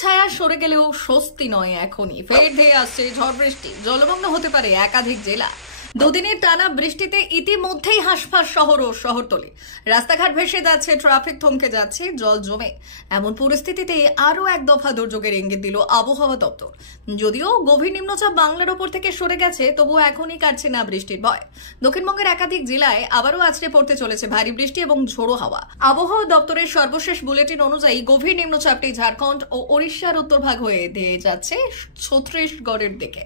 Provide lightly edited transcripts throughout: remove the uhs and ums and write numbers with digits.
ছায়া সরে গেলেও স্বস্তি নয় এখনই। ফের ধেয়ে আসছে ঝড় বৃষ্টি, জলমগ্ন হতে পারে একাধিক জেলা। দুদিনের টানা বৃষ্টিতে ইতিমধ্যেই হাঁসফাঁস শহর ও শহরতলি, রাস্তাঘাট ভেসে যাচ্ছে, ট্রাফিক থমকে যাচ্ছে, জল জমে। এমন পরিস্থিতিতে আরও এক দফা দুর্যোগের ইঙ্গিত দিল আবহাওয়া দপ্তর। যদিও গভীর নিম্নচাপ বাংলার ওপর থেকে সরে গেছে, তবুও এখনই কাটছে না বৃষ্টির ভয়। দক্ষিণবঙ্গের একাধিক জেলায় আবারও আছড়ে পড়তে চলেছে ভারী বৃষ্টি এবং ঝোড়ো হাওয়া। আবহাওয়া দপ্তরের সর্বশেষ বুলেটিন অনুযায়ী গভীর নিম্নচাপটি ঝাড়খণ্ড ও ওড়িশার উত্তরভাগ হয়ে ধেয়ে যাচ্ছে ছত্তিশগড়ের দিকে।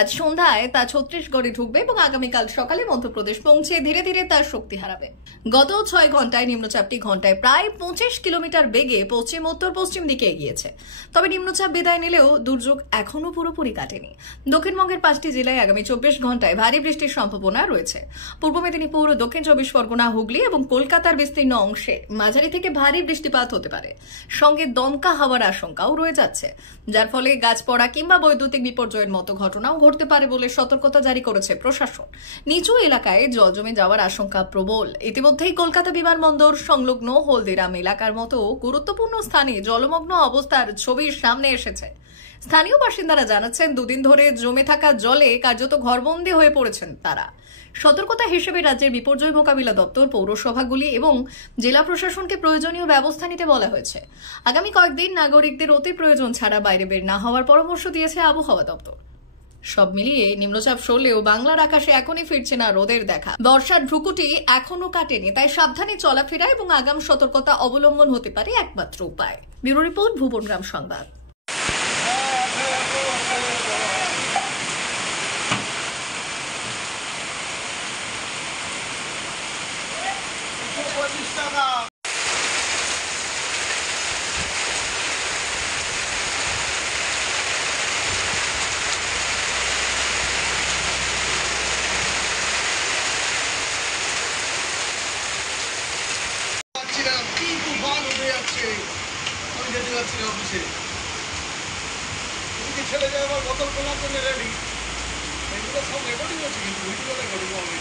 আজ সন্ধ্যায় তা ছত্তিশগড়ে ঢুকবে এবং আগামীকাল সকালে মধ্যপ্রদেশ পৌঁছে ধীরে ধীরে তার শক্তি হারাবে। গত 6 ঘন্টায় নিম্নচাপটি ঘন্টায় প্রায় 25 কিলোমিটার বেগে পশ্চিম উত্তর পশ্চিম দিকে এগিয়েছে। তবে নিম্নচাপ বিদায় নিলেও দুর্যোগ এখনো পুরোপুরি কাটেনি। দক্ষিণবঙ্গের 5টি জেলায় আগামী 24 ঘন্টায় ভারী বৃষ্টির সম্ভাবনা রয়েছে। পূর্ব মেদিনীপুর, দক্ষিণ 24 পরগনা, হুগলি এবং কলকাতার বিস্তীর্ণ অংশে মাঝারি থেকে ভারী বৃষ্টিপাত হতে পারে। সঙ্গে দমকা হাওয়ার আশঙ্কাও রয়ে যাচ্ছে, যার ফলে গাছ পড়া কিংবা বৈদ্যুতিক বিপর্যয়ের মতো ঘটনাও ঘটতে পারে বলে সতর্কতা জারি করেছে প্রশাসন। নিচু এলাকায় জল জমে যাওয়ার আশঙ্কা প্রবল। ইতিমধ্যেই কলকাতা বিমানবন্দর সংলগ্ন হলদিরাম এলাকার মতো গুরুত্বপূর্ণ স্থানে জলমগ্ন অবস্থার ছবি সামনে এসেছে। স্থানীয় বাসিন্দারা জানাচ্ছেন, দুদিন ধরে জমে থাকা জলে কার্যত ঘরবন্দি হয়ে পড়েছেন তারা। সতর্কতা হিসেবে রাজ্যের বিপর্যয় মোকাবিলা দপ্তর, পৌরসভাগুলি এবং জেলা প্রশাসনকে প্রয়োজনীয় ব্যবস্থা নিতে বলা হয়েছে। আগামী কয়েকদিন নাগরিকদের অতি প্রয়োজন ছাড়া বাইরে বের না হওয়ার পরামর্শ দিয়েছে আবহাওয়া দপ্তর। সব মিলিয়ে নিম্নচাপ সরলেও বাংলার আকাশে এখনই ফিরছে না রোদের দেখা। বর্ষার ভ্রুকুটি এখনো কাটেনি, তাই সাবধানে চলাফেরা এবং আগাম সতর্কতা অবলম্বন হতে পারে একমাত্র উপায়। ব্যুরো রিপোর্ট, ভুবনগ্রাম সংবাদ। ছেলে যায় আমার বোতল খোলার জন্য রেডি, এগুলো সব রেকর্ডিং হচ্ছে, কিন্তু ভিডিও রেকর্ডিং হবে।